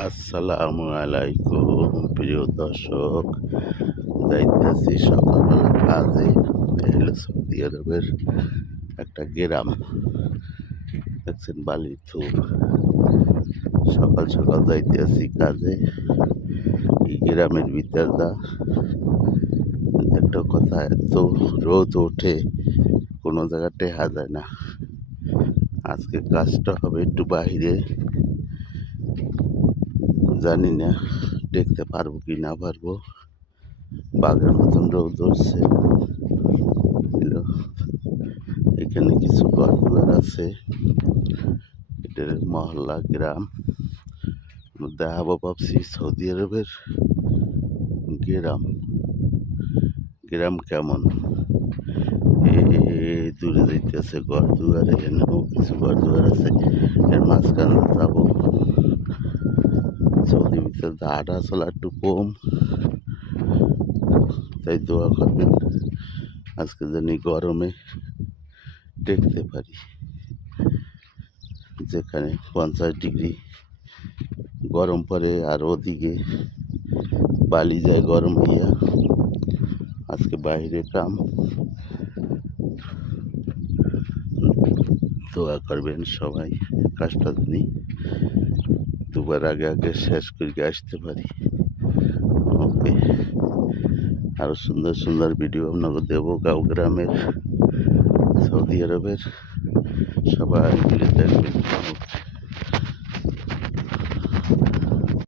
আসসালামু আলাইকুম প্রিয় দর্শক, যাইতেছি সকালবেলা কাজে। এই হলো সৌদি আরবের একটা গ্রাম, দেখছেন বালির থুপ। সকাল সকাল যাইতেছি কাজে। এই গ্রামের ভিতর দা একটা কথা, এত রোদ ওঠে কোনো জায়গা টেহা যায় না। আজকে কাজটা হবে একটু বাহিরে, জানি না দেখতে পারবো কি না পারবো। বাঘের মতন রোদ উঠছে। এখানে কিছু ঘরদুয়ার আছে, এটার মহল্লা গ্রাম। দেখাবো ভাবছি সৌদি আরবের গ্রাম। গ্রাম কেমন দূরে যাইতেছে ঘরদুয়ার, এখানেও কিছু ঘরদুয়ার আছে। এর মাঝখানে যাবো। সৌদি ভিতরে হাঁটা চলা একটু কম, তাই দোয়া করবেন আজকে জানি গরমে দেখতে পারি। যেখানে 50 ডিগ্রি গরম পড়ে, আর ওদিকে বালি যায় গরম হইয়া। আজকে বাইরে কাম, দোয়া করবেন সবাই কাজটা জানি দুবার আগে আগে শেষ করে আসতে পারি। ওকে, আরো সুন্দর সুন্দর ভিডিও আপনাকে দেবো গাঁও গ্রামের, সৌদি আরবের। সবাই মিলে দেখবেন।